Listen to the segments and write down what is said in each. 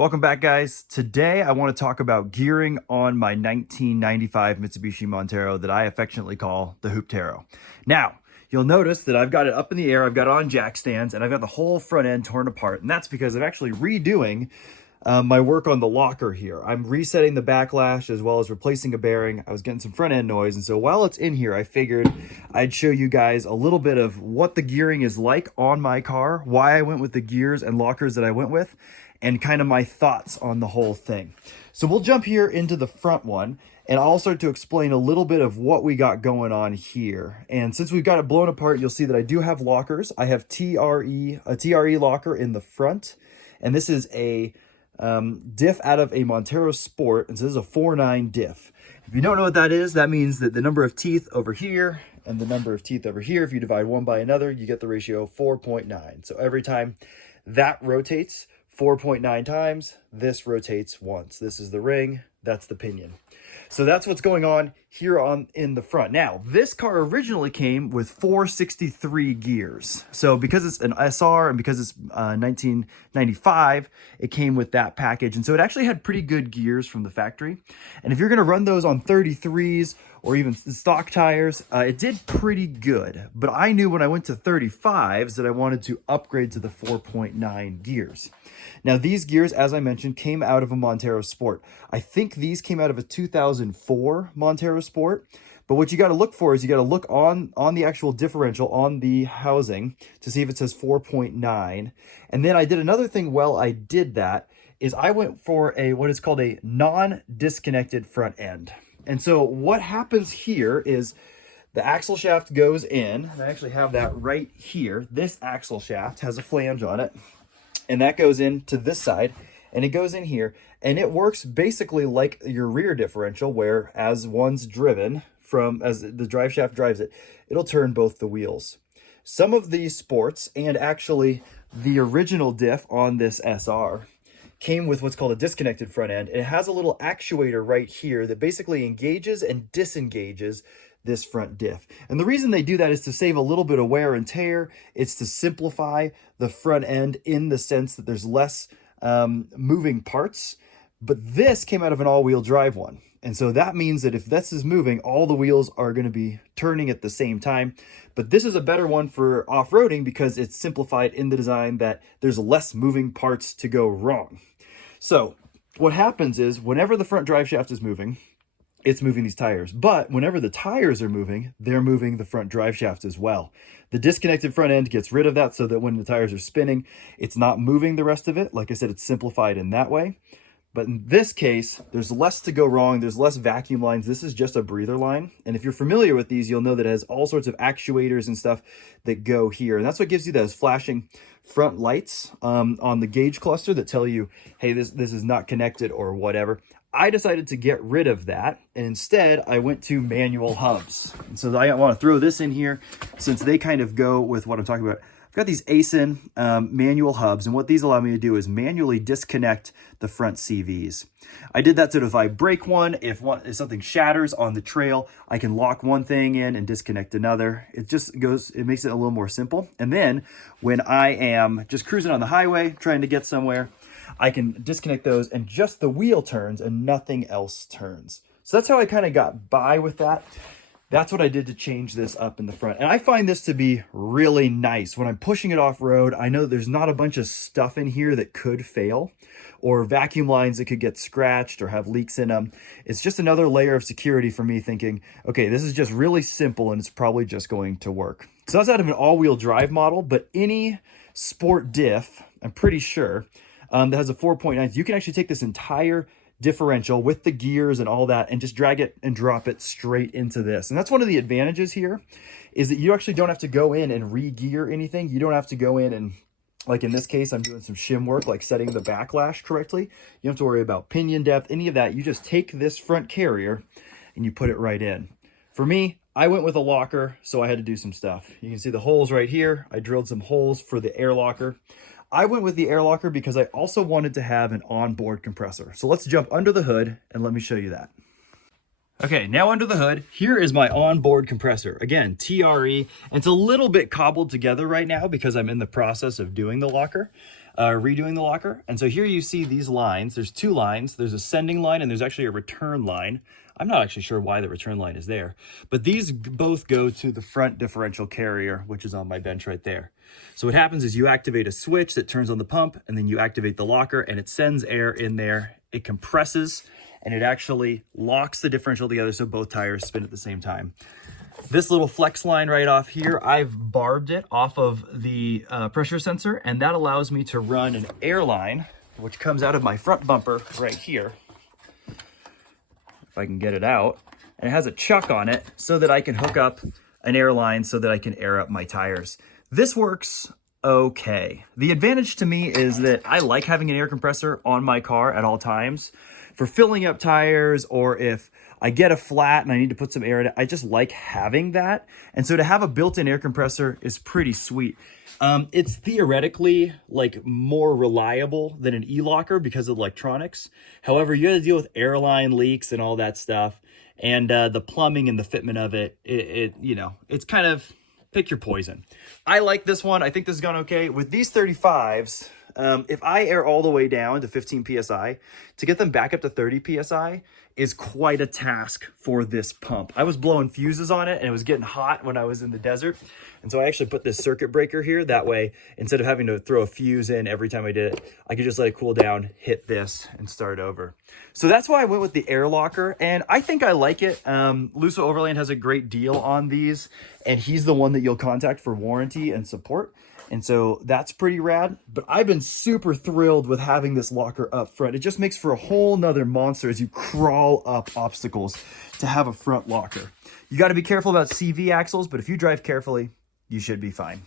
Welcome back, guys. Today I want to talk about gearing on my 1995 Mitsubishi Montero that I affectionately call the Hooptero. Now, you'll notice that I've got it up in the air, I've got it on jack stands, and I've got the whole front end torn apart. And that's because I'm actually redoing my work on the locker here. I'm resetting the backlash as well as replacing a bearing. I was getting some front end noise, and so while it's in here, I figured I'd show you guys a little bit of what the gearing is like on my car, why I went with the gears and lockers that I went with, and kind of my thoughts on the whole thing. So we'll jump here into the front one, and I'll start to explain a little bit of what we got going on here. And since we've got it blown apart, you'll see that I do have lockers. I have a TRE locker in the front, and this is a diff out of a Montero Sport, and so this is a 4.9 diff. If you don't know what that is, that means that the number of teeth over here and the number of teeth over here, if you divide one by another, you get the ratio of 4.9. So every time that rotates 4.9 times, this rotates once. This is the ring, that's the pinion. So that's what's going on here in the front. Now, this car originally came with 463 gears. So because it's an SR and because it's 1995, it came with that package. And so it actually had pretty good gears from the factory. And if you're gonna run those on 33s or even stock tires, it did pretty good. But I knew when I went to 35s that I wanted to upgrade to the 4.9 gears. Now, these gears, as I mentioned, came out of a Montero Sport. I think these came out of a 2004 Montero Sport. But what you got to look for is you got to look on the actual differential on the housing to see if it says 4.9. And then I did another thing while I did that is I went for what is called a non-disconnected front end. And so what happens here is the axle shaft goes in. And I actually have that right here. This axle shaft has a flange on it. And that goes into this side, and it goes in here, and it works basically like your rear differential, where as one's driven as the drive shaft drives it, it'll turn both the wheels. Some of these sports, and actually the original diff on this SR, came with what's called a disconnected front end. It has a little actuator right here that basically engages and disengages this front diff. And the reason they do that is to save a little bit of wear and tear. It's to simplify the front end in the sense that there's less moving parts. But this came out of an all-wheel drive one. And so that means that if this is moving, all the wheels are going to be turning at the same time. But this is a better one for off-roading because it's simplified in the design that there's less moving parts to go wrong. So what happens is whenever the front drive shaft is moving, it's moving these tires. But whenever the tires are moving, they're moving the front drive shaft as well. The disconnected front end gets rid of that so that when the tires are spinning, it's not moving the rest of it. Like I said, it's simplified in that way. But in this case, there's less to go wrong. There's less vacuum lines. This is just a breather line. And if you're familiar with these, you'll know that it has all sorts of actuators and stuff that go here. And that's what gives you those flashing front lights on the gauge cluster that tell you, hey, this is not connected or whatever. I decided to get rid of that, and instead I went to manual hubs. And so I want to throw this in here since they kind of go with what I'm talking about. I've got these ASIN manual hubs, and what these allow me to do is manually disconnect the front CVs. I did that so that if I break one, if something shatters on the trail, I can lock one thing in and disconnect another. It makes it a little more simple. And then when I am just cruising on the highway, trying to get somewhere, I can disconnect those and just the wheel turns and nothing else turns. So that's how I kind of got by with that. That's what I did to change this up in the front. And I find this to be really nice. When I'm pushing it off-road, I know there's not a bunch of stuff in here that could fail or vacuum lines that could get scratched or have leaks in them. It's just another layer of security for me thinking, okay, this is just really simple and it's probably just going to work. So that's out of an all-wheel drive model, but any sport diff, I'm pretty sure, that has a 4.9, you can actually take this entire differential with the gears and all that and just drag it and drop it straight into this. And that's one of the advantages here is that you actually don't have to go in and re-gear anything. You don't have to go in and, like in this case, I'm doing some shim work, like setting the backlash correctly. You don't have to worry about pinion depth, any of that. You just take this front carrier and you put it right in. For me, I went with a locker, so I had to do some stuff. You can see the holes right here. I drilled some holes for the air locker. I went with the air locker because I also wanted to have an onboard compressor. So let's jump under the hood and let me show you that. Okay, now under the hood, here is my onboard compressor. Again, TRE. It's a little bit cobbled together right now because I'm in the process of doing the locker. redoing the locker. And so here you see these lines. There's two lines. There's a sending line and there's actually a return line. I'm not actually sure why the return line is there, but these both go to the front differential carrier, which is on my bench right there. So what happens is you activate a switch that turns on the pump, and then you activate the locker and it sends air in there. It compresses and it actually locks the differential together so both tires spin at the same time. This little flex line right off here, I've barbed it off of the pressure sensor, and that allows me to run an air line, which comes out of my front bumper right here. If I can get it out, and it has a chuck on it so that I can hook up an air line so that I can air up my tires. This works okay. The advantage to me is that I like having an air compressor on my car at all times for filling up tires, or if I get a flat and I need to put some air in it. I just like having that. And so to have a built-in air compressor is pretty sweet. It's theoretically like more reliable than an e-locker because of electronics. However, you got to deal with airline leaks and all that stuff. And the plumbing and the fitment of it, you know, it's kind of pick your poison. I like this one. I think this has gone okay. With these 35s, if I air all the way down to 15 PSI, to get them back up to 30 PSI is quite a task for this pump. I was blowing fuses on it and it was getting hot when I was in the desert. And so I actually put this circuit breaker here. That way, instead of having to throw a fuse in every time I did it, I could just let it cool down, hit this, and start over. So that's why I went with the air locker, and I think I like it. Luso Overland has a great deal on these, and he's the one that you'll contact for warranty and support. And so that's pretty rad, but I've been super thrilled with having this locker up front. It just makes for a whole nother monster as you crawl up obstacles to have a front locker. You got to be careful about CV axles, but if you drive carefully, you should be fine.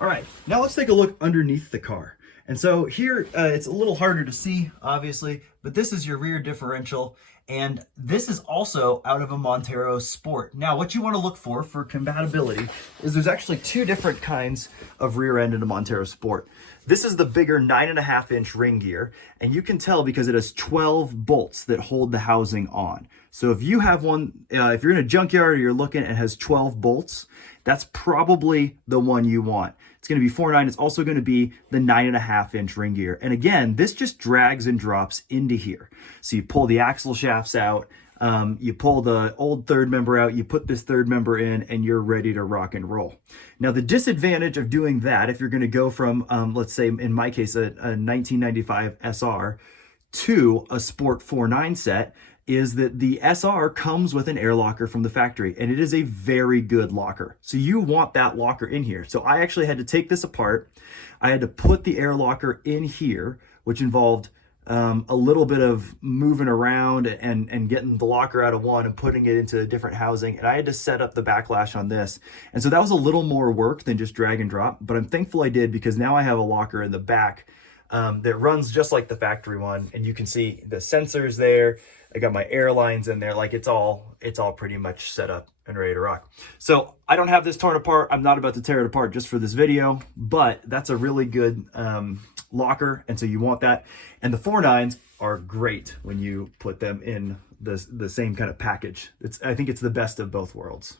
All right, now let's take a look underneath the car. And so here, it's a little harder to see, obviously, but this is your rear differential. And this is also out of a Montero Sport. Now, what you want to look for compatibility is there's actually two different kinds of rear end in a Montero Sport. This is the bigger 9.5-inch ring gear, and you can tell because it has 12 bolts that hold the housing on. So if you have one, if you're in a junkyard or you're looking and it has 12 bolts, that's probably the one you want. It's going to be 4.9. It's also going to be the 9.5-inch ring gear. And again, this just drags and drops into here. So you pull the axle shafts out, you pull the old third member out, you put this third member in, and you're ready to rock and roll. Now, the disadvantage of doing that, if you're going to go from, let's say, in my case, a 1995 SR to a Sport 4.9 set, is that the SR comes with an air locker from the factory, and it is a very good locker. So you want that locker in here. So I actually had to take this apart. I had to put the air locker in here, which involved a little bit of moving around and getting the locker out of one and putting it into a different housing. And I had to set up the backlash on this. And so that was a little more work than just drag and drop, but I'm thankful I did, because now I have a locker in the back that runs just like the factory one. And you can see the sensors there. I got my air lines in there. Like it's all pretty much set up and ready to rock. So I don't have this torn apart. I'm not about to tear it apart just for this video, but that's a really good locker. And so you want that. And the 4.9s are great when you put them in the same kind of package. I think it's the best of both worlds.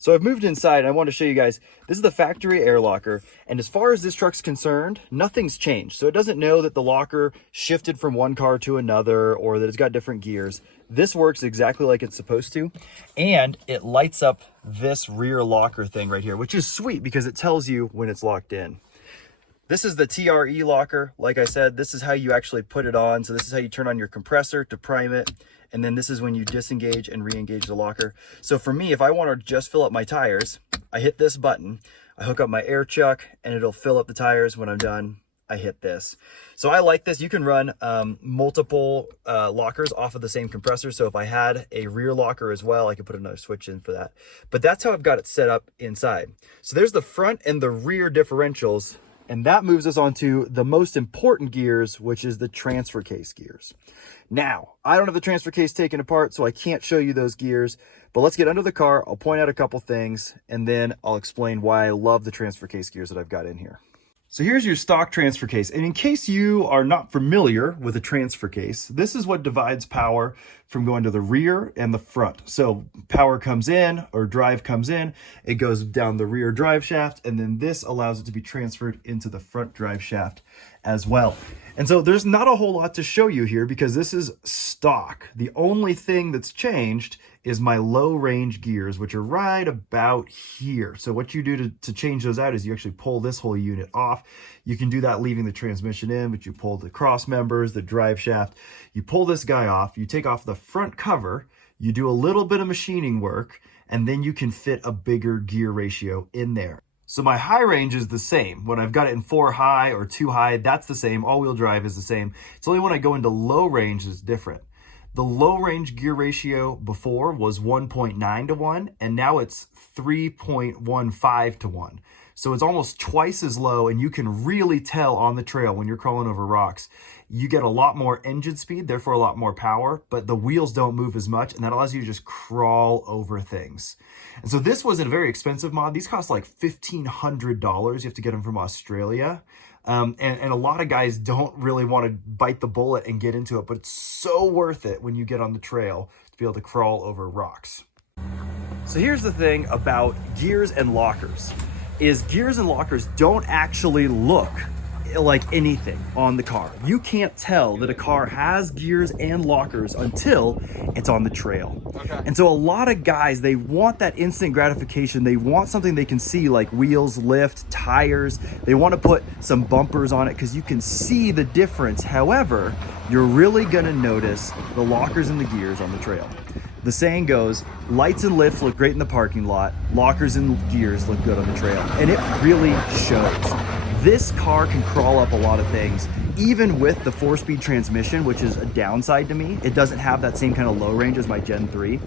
So I've moved inside, and I want to show you guys, this is the factory air locker, and as far as this truck's concerned, nothing's changed. So it doesn't know that the locker shifted from one car to another or that it's got different gears. This works exactly like it's supposed to, and it lights up this rear locker thing right here, which is sweet because it tells you when it's locked in. This is the TRE locker. Like I said, this is how you actually put it on. So this is how you turn on your compressor to prime it. And then this is when you disengage and re-engage the locker. So for me, if I want to just fill up my tires, I hit this button, I hook up my air chuck, and it'll fill up the tires. When I'm done, I hit this. So I like this. You can run multiple lockers off of the same compressor. So if I had a rear locker as well, I could put another switch in for that. But that's how I've got it set up inside. So there's the front and the rear differentials. And that moves us on to the most important gears, which is the transfer case gears. Now, I don't have the transfer case taken apart, so I can't show you those gears, but let's get under the car. I'll point out a couple things, and then I'll explain why I love the transfer case gears that I've got in here. So here's your stock transfer case. And in case you are not familiar with a transfer case, this is what divides power from going to the rear and the front. So power comes in or drive comes in, it goes down the rear drive shaft, and then this allows it to be transferred into the front drive shaft as well. And so there's not a whole lot to show you here because this is stock. The only thing that's changed is my low range gears, which are right about here. So what you do to change those out is you actually pull this whole unit off. You can do that leaving the transmission in, but you pull the cross members, the drive shaft, you pull this guy off, you take off the front cover, you do a little bit of machining work, and then you can fit a bigger gear ratio in there. So my high range is the same. When I've got it in 4 high or 2 high, that's the same. All-wheel drive is the same. It's only when I go into low range is different. The low range gear ratio before was 1.9 to 1, and now it's 3.15 to 1. So it's almost twice as low, and you can really tell on the trail when you're crawling over rocks. You get a lot more engine speed, therefore a lot more power, but the wheels don't move as much, and that allows you to just crawl over things. And so this wasn't a very expensive mod. These cost like $1,500. You have to get them from Australia. And a lot of guys don't really want to bite the bullet and get into it, but it's so worth it when you get on the trail to be able to crawl over rocks. So here's the thing about gears and lockers, is gears and lockers don't actually look like anything on the car. You can't tell that a car has gears and lockers until it's on the trail. Okay. And so a lot of guys, they want that instant gratification. They want something they can see, like wheels, lift, tires. They want to put some bumpers on it because you can see the difference. However, you're really gonna notice the lockers and the gears on the trail. The saying goes, lights and lifts look great in the parking lot, lockers and gears look good on the trail. And it really shows. This car can crawl up a lot of things, even with the 4-speed transmission, which is a downside to me. It doesn't have that same kind of low range as my Gen 3.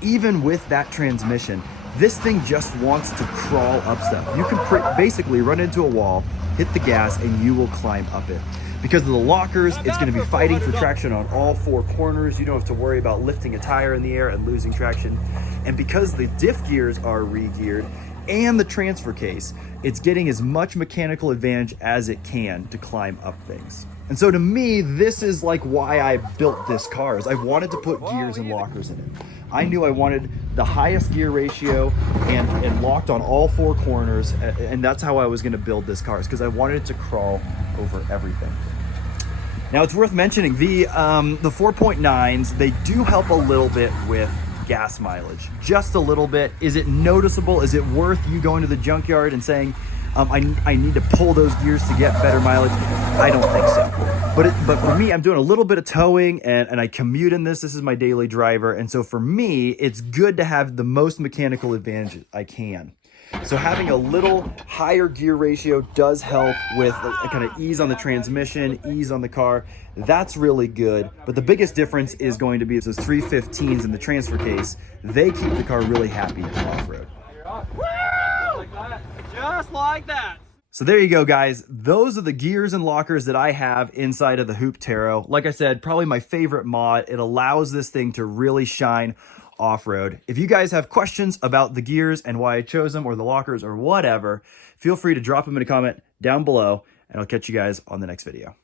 Even with that transmission, this thing just wants to crawl up stuff. You can basically run into a wall, hit the gas, and you will climb up it. Because of the lockers, it's going to be fighting for traction on all 4 corners. You don't have to worry about lifting a tire in the air and losing traction. And because the diff gears are re-geared and the transfer case, it's getting as much mechanical advantage as it can to climb up things. And so to me, this is like why I built this car, is I wanted to put gears and lockers in it. I knew I wanted the highest gear ratio and locked on all 4 corners, and that's how I was going to build this car, is because I wanted it to crawl over everything. Now it's worth mentioning the 4.9s, they do help a little bit with gas mileage, just a little bit. Is it noticeable? Is it worth you going to the junkyard and saying, I need to pull those gears to get better mileage? I don't think so. But for me, I'm doing a little bit of towing and I commute in this. This is my daily driver. And so for me, it's good to have the most mechanical advantage I can. So having a little higher gear ratio does help with a kind of ease on the transmission, ease on the car. That's really good. But the biggest difference is going to be those 315s in the transfer case. They keep the car really happy off-road. Just like that. So there you go, guys. Those are the gears and lockers that I have inside of the Hooptero. Like I said, probably my favorite mod. It allows this thing to really shine off-road. If you guys have questions about the gears and why I chose them, or the lockers, or whatever, feel free to drop them in a comment down below, and I'll catch you guys on the next video.